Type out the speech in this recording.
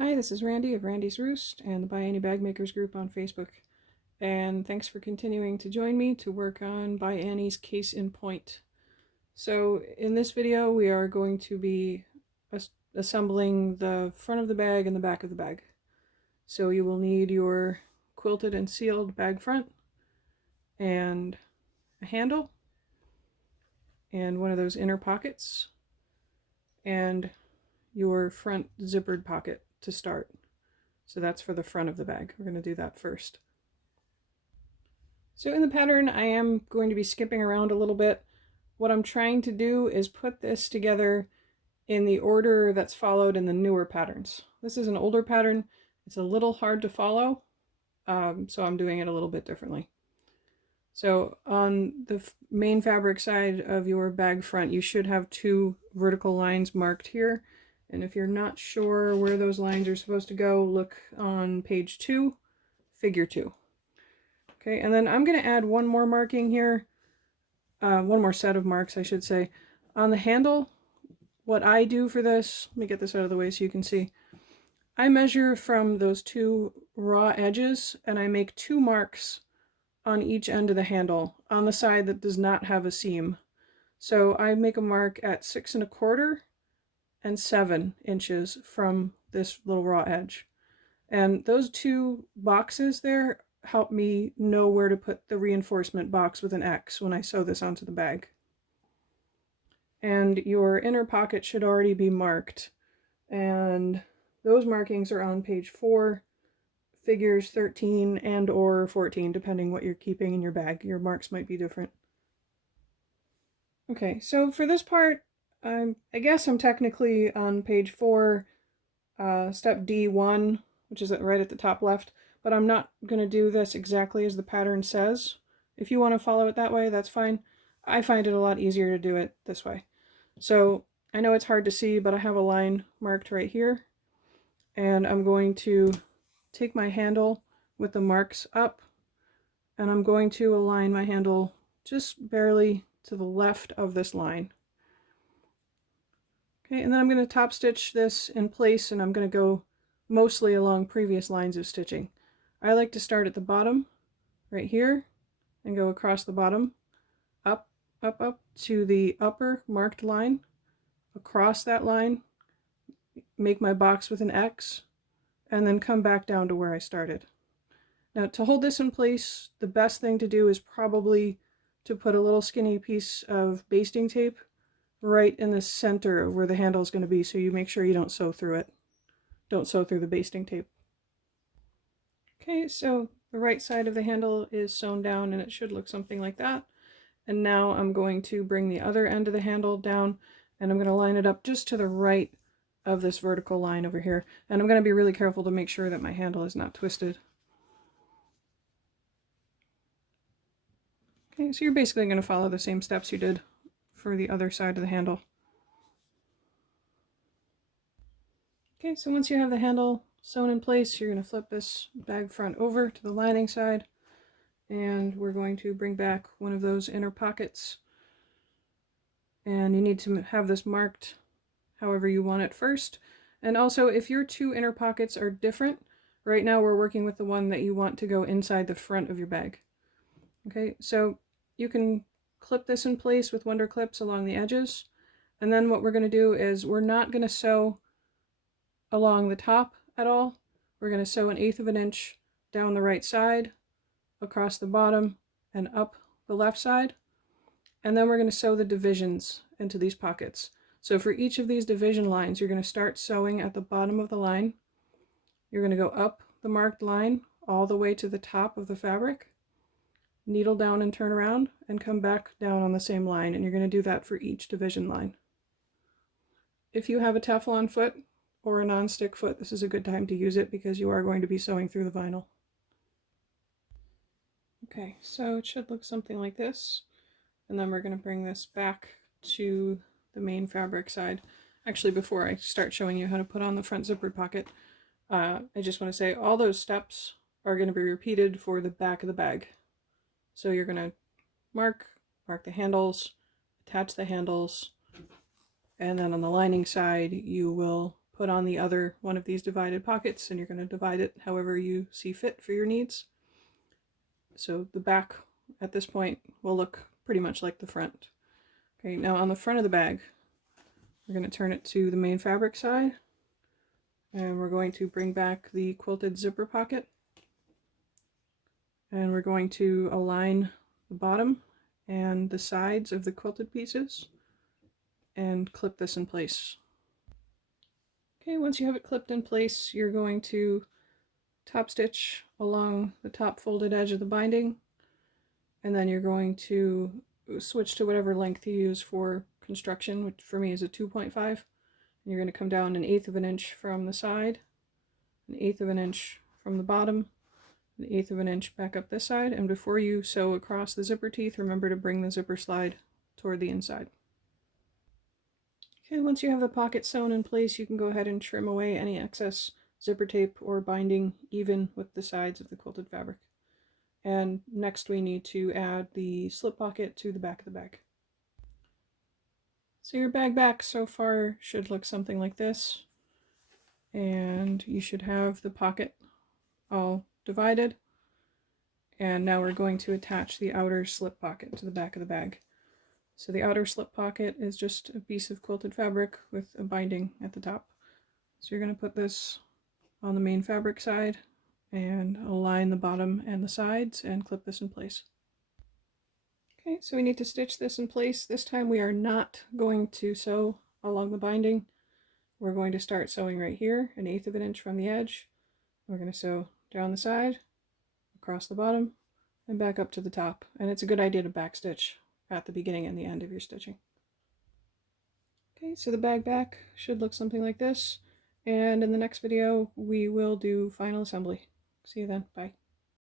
Hi, this is Randy of Randy's Roost and the ByAnnie Bag Makers group on Facebook. And thanks for continuing to join me to work on ByAnnie's case in point. So in this video we are going to be assembling the front of the bag and the back of the bag. So you will need your quilted and sealed bag front and a handle and one of those inner pockets and your front zippered pocket to start. So that's for the front of the bag. We're going to do that first. So in the pattern, I am going to be skipping around a little bit. What I'm trying to do is put this together in the order that's followed in the newer patterns. This is an older pattern. It's a little hard to follow, so I'm doing it a little bit differently. So on the main fabric side of your bag front, you should have two vertical lines marked here. And if you're not sure where those lines are supposed to go, look on page 2, figure 2. Okay, and then I'm going to add one more marking here, one more set of marks, I should say. On the handle, what I do for this, let me get this out of the way so you can see. I measure from those two raw edges and I make 2 marks on each end of the handle on the side that does not have a seam. So I make a mark at 6 1/4 and 7 inches from this little raw edge. And those 2 boxes there help me know where to put the reinforcement box with an X when I sew this onto the bag. And your inner pocket should already be marked, and those markings are on page 4, figures 13 and or 14, depending what you're keeping in your bag. Your marks might be different. Okay, so for this part, I guess I'm technically on page 4, step D1, which is right at the top left, but I'm not going to do this exactly as the pattern says. If you want to follow it that way, that's fine. I find it a lot easier to do it this way. So I know it's hard to see, but I have a line marked right here, and I'm going to take my handle with the marks up, and I'm going to align my handle just barely to the left of this line. Okay, and then I'm going to top stitch this in place, and I'm going to go mostly along previous lines of stitching. I like to start at the bottom right here and go across the bottom, up, up, up to the upper marked line, across that line, make my box with an X, and then come back down to where I started. Now to hold this in place, the best thing to do is probably to put a little skinny piece of basting tape right in the center of where the handle is going to be, so you make sure you don't sew through it. Don't sew through the basting tape. Okay, so the right side of the handle is sewn down and it should look something like that. And now I'm going to bring the other end of the handle down and I'm going to line it up just to the right of this vertical line over here. And I'm going to be really careful to make sure that my handle is not twisted. Okay, so you're basically going to follow the same steps you did for the other side of the handle. Okay, so once you have the handle sewn in place, you're going to flip this bag front over to the lining side, and we're going to bring back one of those inner pockets. And you need to have this marked however you want it first. And also, if your 2 inner pockets are different, right now we're working with the one that you want to go inside the front of your bag. Okay, so you can clip this in place with Wonder Clips along the edges. And then what we're going to do is we're not going to sew along the top at all. We're going to sew 1/8 of an inch down the right side, across the bottom, and up the left side. And then we're going to sew the divisions into these pockets. So for each of these division lines, you're going to start sewing at the bottom of the line. You're going to go up the marked line all the way to the top of the fabric, needle down and turn around, and come back down on the same line. And you're going to do that for each division line. If you have a Teflon foot or a non-stick foot, this is a good time to use it because you are going to be sewing through the vinyl. Okay, so it should look something like this. And then we're going to bring this back to the main fabric side. Actually, before I start showing you how to put on the front zippered pocket, I just want to say all those steps are going to be repeated for the back of the bag. So you're going to mark the handles, attach the handles, and then on the lining side you will put on the other one of these divided pockets, and you're going to divide it however you see fit for your needs. So the back at this point will look pretty much like the front. Okay, now on the front of the bag, we're going to turn it to the main fabric side, and we're going to bring back the quilted zipper pocket, and we're going to align the bottom and the sides of the quilted pieces and clip this in place. Okay, once you have it clipped in place, you're going to top stitch along the top folded edge of the binding, and then you're going to switch to whatever length you use for construction, which for me is a 2.5. And you're going to come down 1/8 of an inch from the side, 1/8 of an inch from the bottom, 1/8 of an inch back up this side, and before you sew across the zipper teeth, remember to bring the zipper slide toward the inside. Okay, once you have the pocket sewn in place, you can go ahead and trim away any excess zipper tape or binding even with the sides of the quilted fabric. And next we need to add the slip pocket to the back of the bag. So your bag back so far should look something like this, and you should have the pocket all divided. And now we're going to attach the outer slip pocket to the back of the bag. So the outer slip pocket is just a piece of quilted fabric with a binding at the top. So you're going to put this on the main fabric side and align the bottom and the sides and clip this in place. Okay, so we need to stitch this in place. This time we are not going to sew along the binding. We're going to start sewing right here, 1/8 of an inch from the edge. We're going to sew down the side, across the bottom, and back up to the top. And it's a good idea to backstitch at the beginning and the end of your stitching. Okay, so the bag back should look something like this, and in the next video we will do final assembly. See you then. Bye.